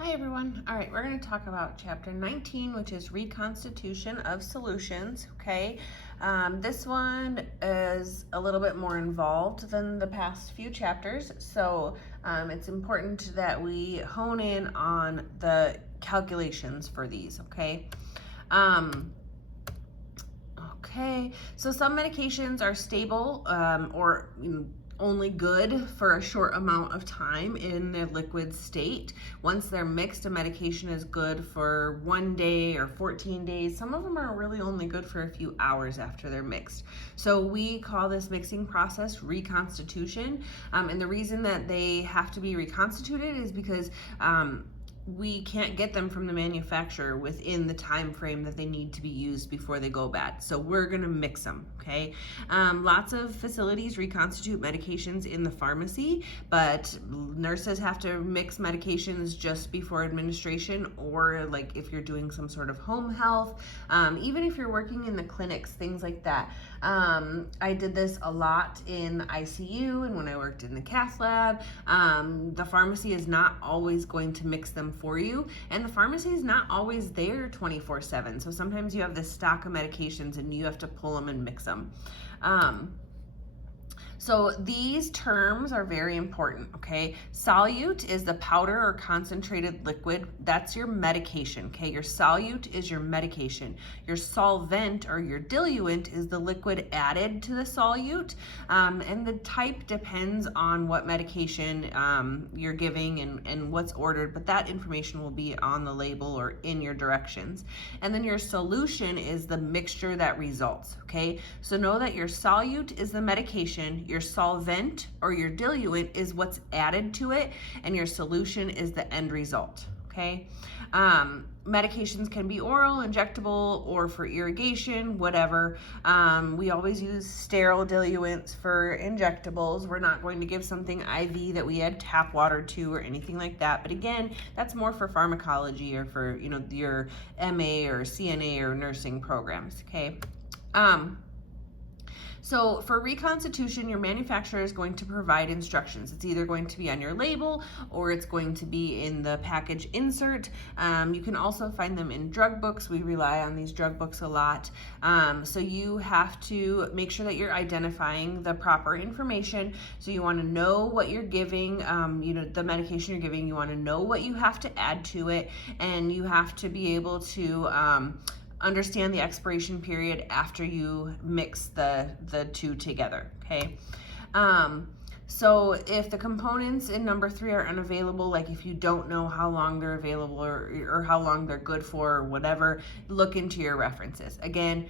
Hi everyone. All right, we're going to talk about chapter 19, which is reconstitution of solutions. Okay, this one is a little bit more involved than the past few chapters, so it's important that we hone in on the calculations for these. Okay, so some medications are stable or only good for a short amount of time in their liquid state. Once they're mixed, a medication is good for 1 day or 14 days. Some of them are really only good for a few hours after they're mixed. So we call this mixing process reconstitution. And the reason that they have to be reconstituted is because we can't get them from the manufacturer within the time frame that they need to be used before they go bad. So we're gonna mix them, okay? Lots of facilities reconstitute medications in the pharmacy, but nurses have to mix medications just before administration, or like if you're doing some sort of home health, even if you're working in the clinics, things like that. I did this a lot in ICU and when I worked in the cath lab. The pharmacy is not always going to mix them for you, and the pharmacy is not always there 24/7. So sometimes you have this stock of medications and you have to pull them and mix them. So these terms are very important, okay? Solute is the powder or concentrated liquid. That's your medication, okay? Your solute is your medication. Your solvent or your diluent is the liquid added to the solute. And the type depends on what medication you're giving and what's ordered, but that information will be on the label or in your directions. And then your solution is the mixture that results, okay? So know that your solute is the medication, your solvent or your diluent is what's added to it, and your solution is the end result, okay? Medications can be oral, injectable, or for irrigation, whatever. We always use sterile diluents for injectables. We're not going to give something IV that we add tap water to or anything like that. But again, that's more for pharmacology or for, your MA or CNA or nursing programs, okay? So for reconstitution, your manufacturer is going to provide instructions. It's either going to be on your label or it's going to be in the package insert. You can also find them in drug books. We rely on these drug books a lot. So you have to make sure that you're identifying the proper information. So you want to know what you're giving, the medication you're giving. You want to know what you have to add to it, and you have to be able to understand the expiration period after you mix the two together, okay? So if the components in number 3 are unavailable, like if you don't know how long they're available or how long they're good for or whatever, look into your references. Again,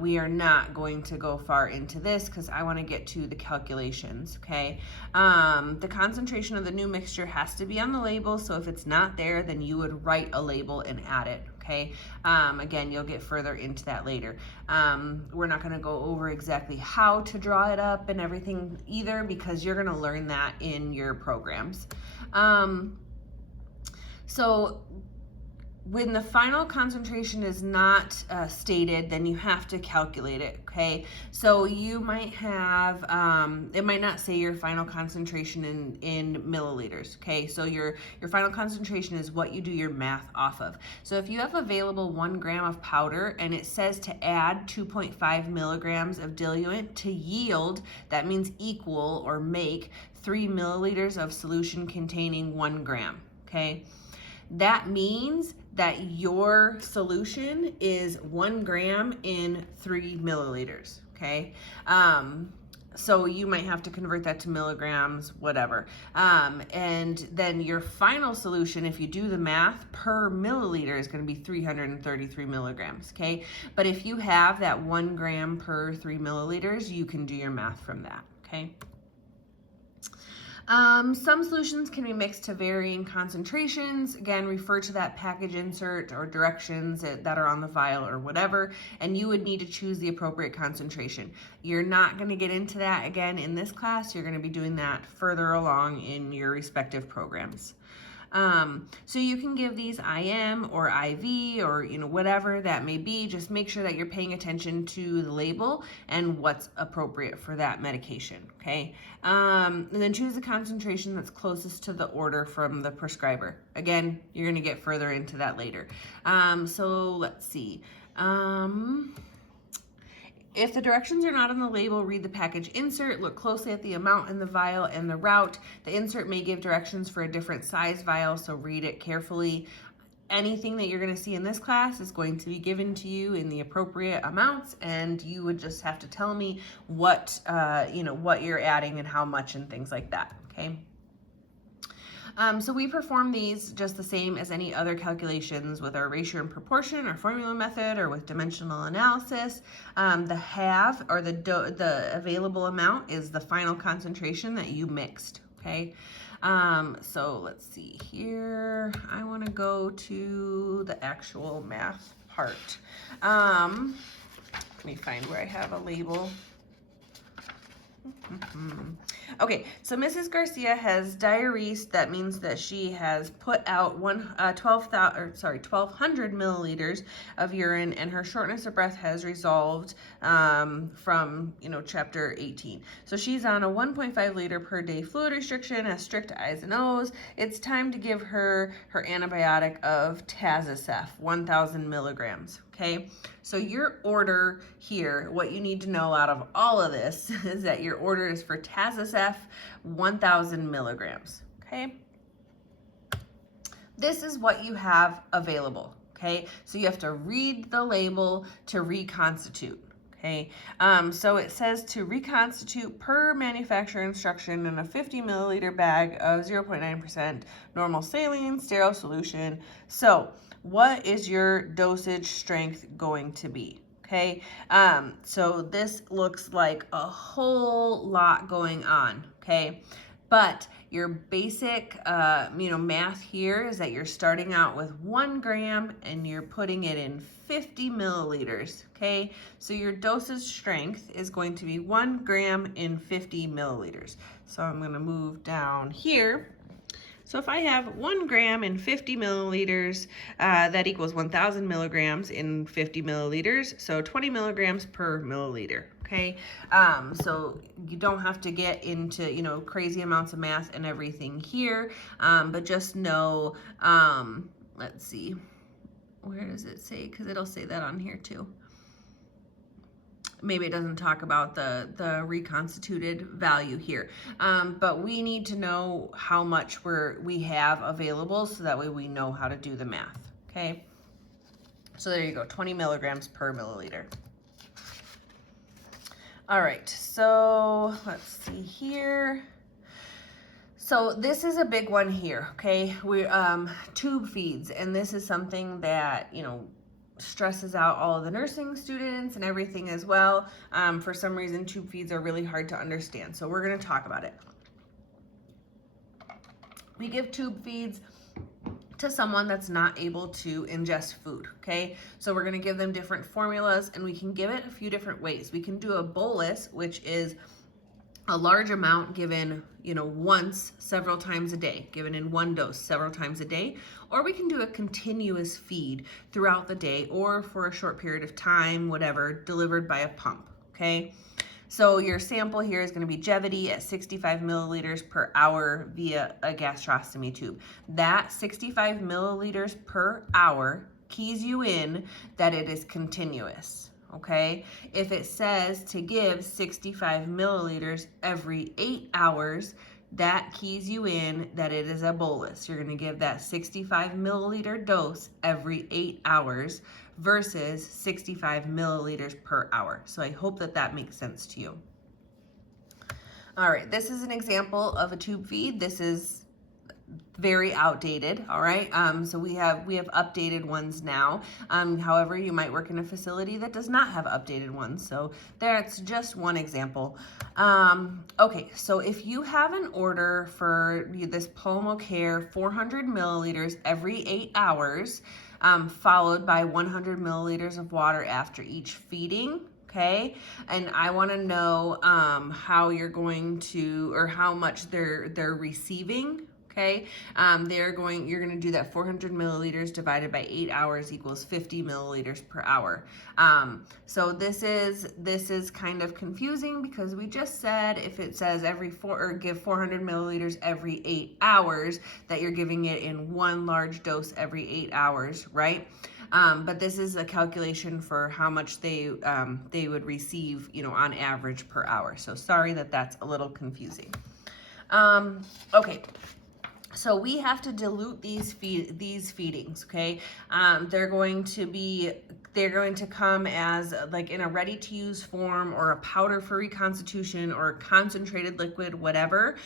we are not going to go far into this because I want to get to the calculations, okay? The concentration of the new mixture has to be on the label, so if it's not there, then you would write a label and add it, okay? Again, you'll get further into that later. We're not going to go over exactly how to draw it up and everything either, because you're going to learn that in your programs. So when the final concentration is not stated, then you have to calculate it, okay? So you might have, it might not say your final concentration in milliliters, okay? So your final concentration is what you do your math off of. So if you have available 1 gram of powder and it says to add 2.5 milligrams of diluent to yield, that means equal or make 3 milliliters of solution containing 1 gram, okay? That means that your solution is 1 gram in 3 milliliters, okay? So you might have to convert that to milligrams, whatever. And then your final solution, if you do the math, per milliliter is going to be 333 milligrams, okay? But if you have that 1 gram per 3 milliliters, you can do your math from that, okay? Some solutions can be mixed to varying concentrations. Again, refer to that package insert or directions that are on the vial or whatever, and you would need to choose the appropriate concentration. You're not going to get into that again in this class. You're going to be doing that further along in your respective programs. So you can give these IM or IV or, whatever that may be. Just make sure that you're paying attention to the label and what's appropriate for that medication, okay? And then choose the concentration that's closest to the order from the prescriber. Again, you're going to get further into that later. So let's see. If the directions are not on the label, read the package insert, look closely at the amount in the vial and the route. The insert may give directions for a different size vial, so read it carefully. Anything that you're going to see in this class is going to be given to you in the appropriate amounts, and you would just have to tell me what you're adding and how much and things like that, okay? So we perform these just the same as any other calculations with our ratio and proportion, our formula method, or with dimensional analysis. The half, or the available amount, is the final concentration that you mixed, okay? So let's see here. I want to go to the actual math part. Let me find where I have a label. Okay, so Mrs. Garcia has diuresed. That means that she has put out 1,200 milliliters of urine, and her shortness of breath has resolved from chapter 18. So she's on a 1.5 liter per day fluid restriction, has strict I's and O's. It's time to give her antibiotic of Tazosef, 1,000 milligrams. Okay, so your order here, what you need to know out of all of this is that your order is for Tazosef, 1,000 milligrams. Okay, this is what you have available. Okay, so you have to read the label to reconstitute. Okay, so it says to reconstitute per manufacturer instruction in a 50 milliliter bag of 0.9% normal saline sterile solution. So what is your dosage strength going to be? Okay, so this looks like a whole lot going on, okay? But your basic, math here is that you're starting out with 1 gram and you're putting it in 50 milliliters, okay? So your dosage strength is going to be 1 gram in 50 milliliters. So I'm gonna move down here. So if I have 1 gram in 50 milliliters, that equals 1,000 milligrams in 50 milliliters, so 20 milligrams per milliliter, okay? So you don't have to get into, crazy amounts of math and everything here, but just know, let's see, where does it say? Because it'll say that on here too. Maybe it doesn't talk about the reconstituted value here, but we need to know how much we have available so that way we know how to do the math, okay? So there you go, 20 milligrams per milliliter. All right, so let's see here. So this is a big one here, okay? We tube feeds, and this is something that, stresses out all of the nursing students and everything as well. For some reason, tube feeds are really hard to understand, so we're going to talk about it. We give tube feeds to someone that's not able to ingest food, okay? So we're going to give them different formulas, and we can give it a few different ways. We can do a bolus, which is a large amount given, once several times a day, given in one dose several times a day, or we can do a continuous feed throughout the day or for a short period of time, whatever, delivered by a pump, okay? So your sample here is going to be Gevity at 65 milliliters per hour via a gastrostomy tube. That 65 milliliters per hour keys you in that it is continuous. Okay, if it says to give 65 milliliters every 8 hours, that keys you in that it is a bolus. You're going to give that 65 milliliter dose every 8 hours versus 65 milliliters per hour. So I hope that makes sense to you. All right, this is an example of a tube feed. This is very outdated, all right? So we have updated ones now. However, you might work in a facility that does not have updated ones. So that's just one example. Okay, so if you have an order for this Pulmocare 400 milliliters every 8 hours, followed by 100 milliliters of water after each feeding, okay, and I want to know how you're going to, or how much they're receiving. Okay, you're going to do that 400 milliliters divided by 8 hours equals 50 milliliters per hour. So this is kind of confusing because we just said if it says give 400 milliliters every 8 hours, that you're giving it in one large dose every 8 hours, right? But this is a calculation for how much they would receive, on average per hour. So sorry that that's a little confusing. Okay. So we have to dilute these feedings, okay? They're going to come as like in a ready-to-use form or a powder for reconstitution or a concentrated liquid, whatever.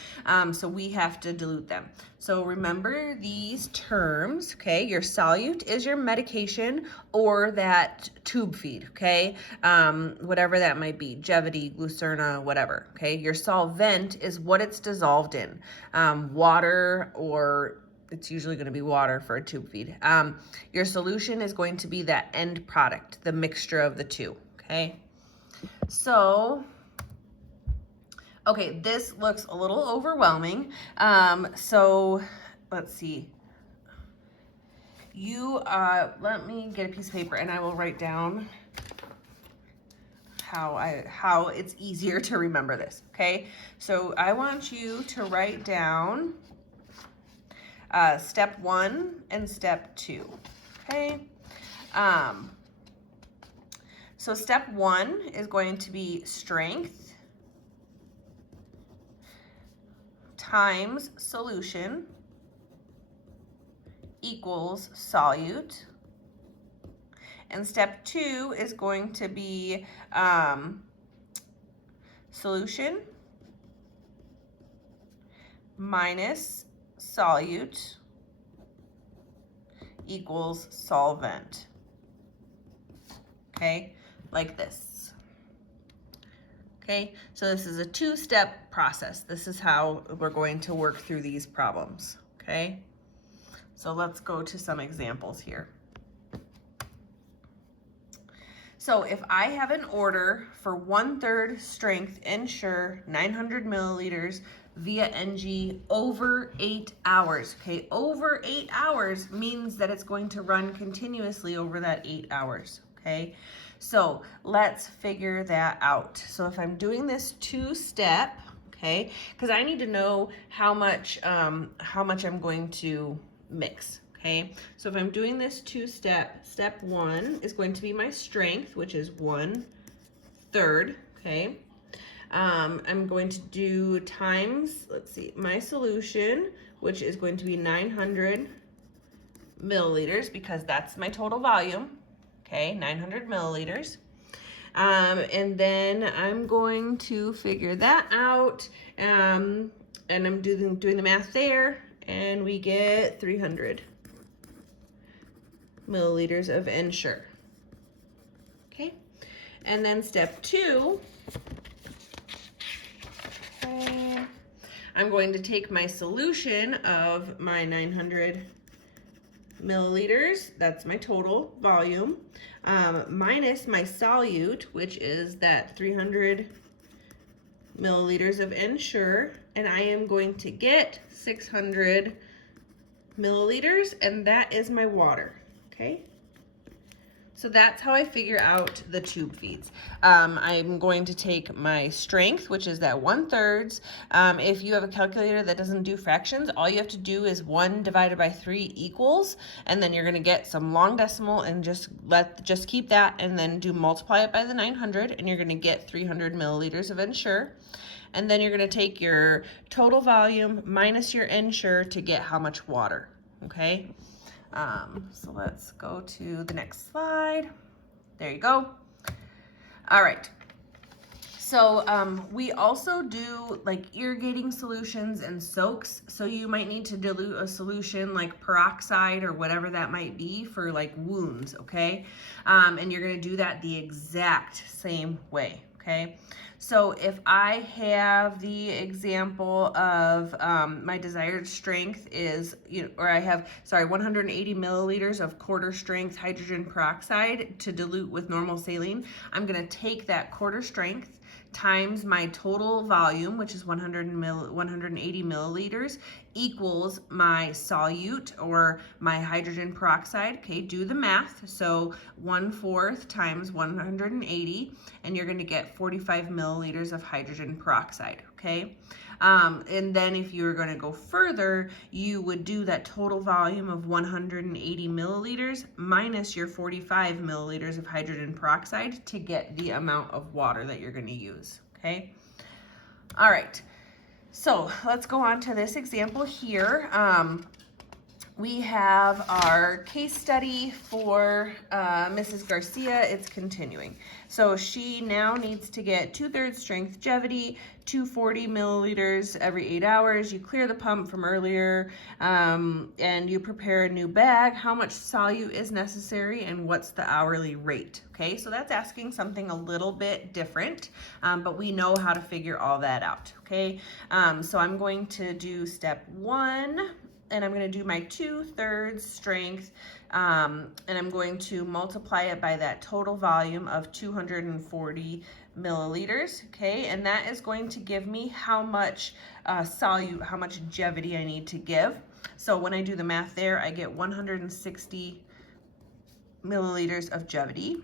So we have to dilute them. So remember these terms, okay? Your solute is your medication or that tube feed, okay? Whatever that might be, Gevity, Glucerna, whatever, okay? Your solvent is what it's dissolved in, water, or it's usually going to be water for a tube feed. Your solution is going to be that end product, the mixture of the two, okay? So, okay, this looks a little overwhelming. So let's see. Let me get a piece of paper and I will write down how it's easier to remember this, okay? So I want you to write down step 1 and step 2, okay? So step 1 is going to be strength times solution equals solute. And step 2 is going to be solution minus solute equals solvent. Okay, like this. Okay, so this is a 2-step process. This is how we're going to work through these problems. Okay, so let's go to some examples here. So if I have an order for 1/3 strength Ensure 900 milliliters via NG over 8 hours, okay? Over 8 hours means that it's going to run continuously over that 8 hours, okay? So let's figure that out. So if I'm doing this 2-step, okay, because I need to know how much I'm going to mix. Okay, so if I'm doing this 2-step, step 1 is going to be my strength, which is 1/3, okay? I'm going to do times, let's see, my solution, which is going to be 900 milliliters because that's my total volume, okay, 900 milliliters. And then I'm going to figure that out, and I'm doing the math there, and we get 300 milliliters of Ensure. Okay, and then step 2, okay, I'm going to take my solution of my 900 milliliters, that's my total volume, minus my solute, which is that 300 milliliters of Ensure, and I am going to get 600 milliliters, and that is my water. Okay, so that's how I figure out the tube feeds. I'm going to take my strength, which is that 1/3. If you have a calculator that doesn't do fractions, all you have to do is 1 divided by 3 equals, and then you're going to get some long decimal and just keep that and then multiply it by the 900, and you're going to get 300 milliliters of Ensure. And then you're going to take your total volume minus your Ensure to get how much water, okay? So let's go to the next slide. There you go. All right. So we also do like irrigating solutions and soaks. So you might need to dilute a solution like peroxide or whatever that might be for like wounds, okay? And you're going to do that the exact same way, okay? So if I have the example of my desired strength is, or I have, 180 milliliters of quarter strength hydrogen peroxide to dilute with normal saline, I'm going to take that quarter strength times my total volume, which is 180 milliliters, equals my solute or my hydrogen peroxide. Okay, do the math. So 1/4 times 180, and you're going to get 45 milliliters of hydrogen peroxide. Okay. And then if you were going to go further, you would do that total volume of 180 milliliters minus your 45 milliliters of hydrogen peroxide to get the amount of water that you're going to use. Okay. All right. So let's go on to this example here. We have our case study for Mrs. Garcia. It's continuing. So she now needs to get 2/3 strength Jevity, 240 milliliters every 8 hours. You clear the pump from earlier, and you prepare a new bag. How much solute is necessary, and what's the hourly rate? Okay, so that's asking something a little bit different, but we know how to figure all that out. Okay, so I'm going to do step 1. And I'm going to do my 2/3 strength, and I'm going to multiply it by that total volume of 240 milliliters, okay? And that is going to give me how much solute, how much Jevity I need to give. So when I do the math there, I get 160 milliliters of Jevity.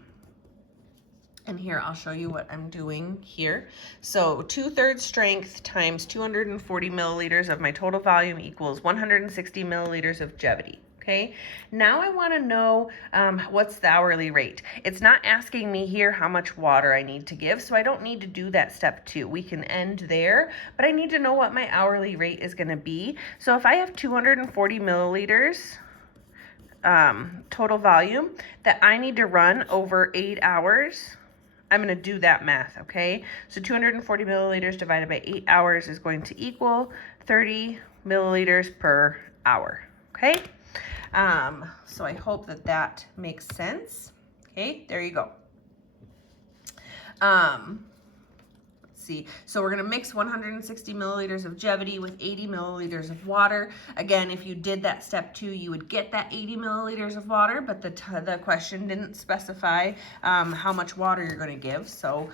And here, I'll show you what I'm doing here. So 2/3 strength times 240 milliliters of my total volume equals 160 milliliters of Jevity. Okay, now I want to know what's the hourly rate. It's not asking me here how much water I need to give, so I don't need to do that step 2. We can end there, but I need to know what my hourly rate is going to be. So if I have 240 milliliters total volume that I need to run over 8 hours, I'm going to do that math, okay? So 240 milliliters divided by 8 hours is going to equal 30 milliliters per hour, okay? So I hope that that makes sense. Okay, there you go. Let's see. So we're going to mix 160 milliliters of Jevity with 80 milliliters of water. Again, if you did that step 2, you would get that 80 milliliters of water, but the question didn't specify how much water you're going to give, so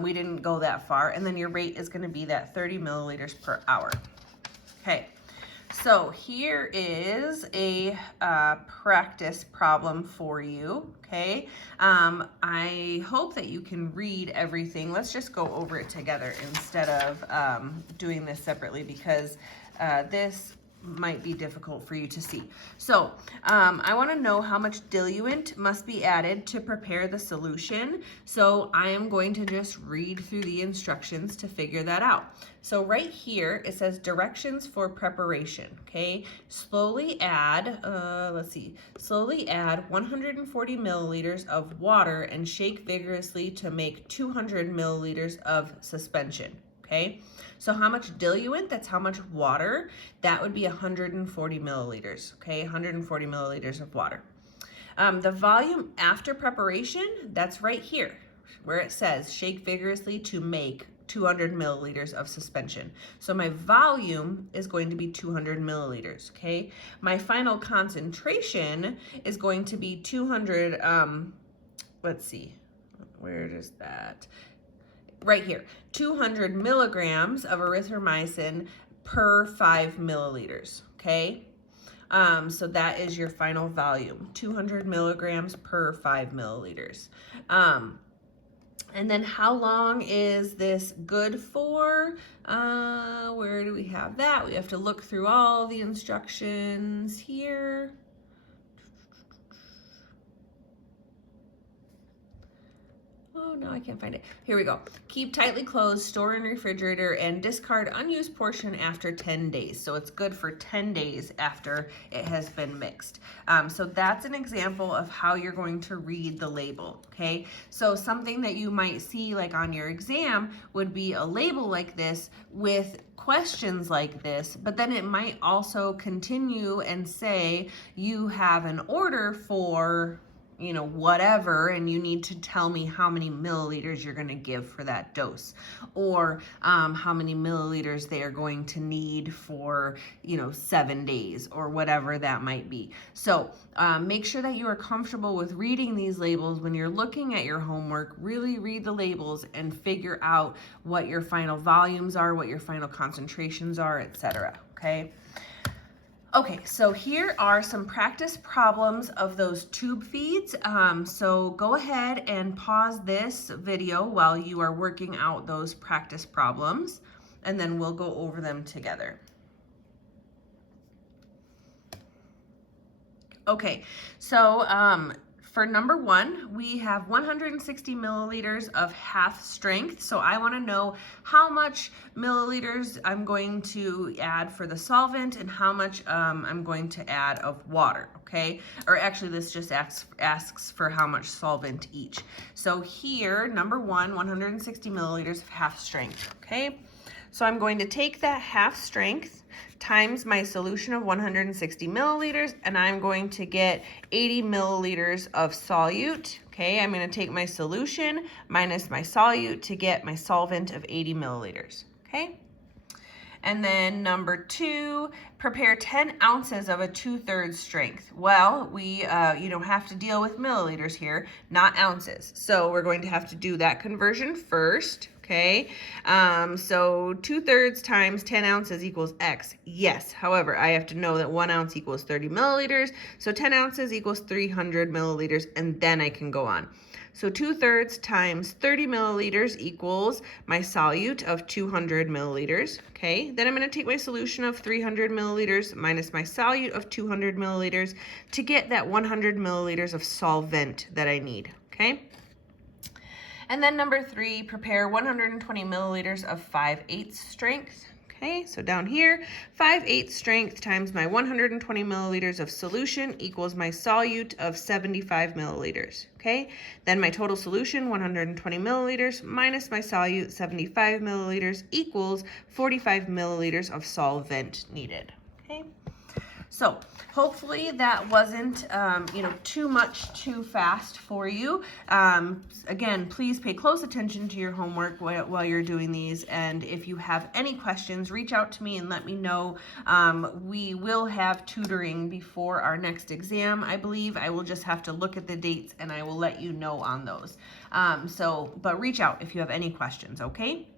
we didn't go that far. And then your rate is going to be that 30 milliliters per hour. Okay. So here is a practice problem for you, okay? I hope that you can read everything. Let's just go over it together instead of doing this separately, because this might be difficult for you to see. So I want to know how much diluent must be added to prepare the solution. So I am going to just read through the instructions to figure that out. So right here it says directions for preparation. Okay, slowly add slowly add 140 milliliters of water and shake vigorously to make 200 milliliters of suspension. Okay, so how much diluent, that's how much water, that would be 140 milliliters, okay, 140 milliliters of water. The volume after preparation, that's right here, where it says shake vigorously to make 200 milliliters of suspension. So my volume is going to be 200 milliliters, okay? My final concentration is going to be 200, let's see, where is that? Right here, 200 milligrams of erythromycin per 5 milliliters, okay? So that is your final volume, 200 milligrams per 5 milliliters. And then how long is this good for? Where do we have that? We have to look through all the instructions here. Oh, no, I can't find it. Here we go. Keep tightly closed, store in refrigerator, and discard unused portion after 10 days. So it's good for 10 days after it has been mixed. So that's an example of how you're going to read the label, okay? So something that you might see like on your exam would be a label like this with questions like this, but then it might also continue and say you have an order for whatever, and you need to tell me how many milliliters you're going to give for that dose, or how many milliliters they are going to need for 7 days, or whatever that might be. So make sure that you are comfortable with reading these labels when you're looking at your homework. Really read the labels and figure out what your final volumes are, what your final concentrations are, etc. Okay. Okay, so here are some practice problems of those tube feeds. So go ahead and pause this video while you are working out those practice problems, and then we'll go over them together. Okay, so for number 1, we have 160 milliliters of half strength. So I want to know how much milliliters I'm going to add for the solvent and how much I'm going to add of water, okay? Or actually this just asks for how much solvent each. So here, number 1, 160 milliliters of half strength, okay? So I'm going to take that half strength times my solution of 160 milliliters, and I'm going to get 80 milliliters of solute. Okay, I'm going to take my solution minus my solute to get my solvent of 80 milliliters. Okay, and then number 2, prepare 10 ounces of a 2/3 strength. Well, we have to deal with milliliters here, not ounces. So we're going to have to do that conversion first. Okay, so 2/3 times 10 ounces equals X. Yes, however, I have to know that 1 ounce equals 30 milliliters, so 10 ounces equals 300 milliliters, and then I can go on. So 2/3 times 30 milliliters equals my solute of 200 milliliters. Okay, then I'm going to take my solution of 300 milliliters minus my solute of 200 milliliters to get that 100 milliliters of solvent that I need. Okay. And then number 3, prepare 120 milliliters of 5/8 strength. Okay, so down here, 5/8 strength times my 120 milliliters of solution equals my solute of 75 milliliters. Okay, then my total solution, 120 milliliters minus my solute, 75 milliliters, equals 45 milliliters of solvent needed. Okay. So hopefully that wasn't, too much too fast for you. Again, please pay close attention to your homework while you're doing these. And if you have any questions, reach out to me and let me know. We will have tutoring before our next exam, I believe. I will just have to look at the dates and I will let you know on those. But reach out if you have any questions, okay?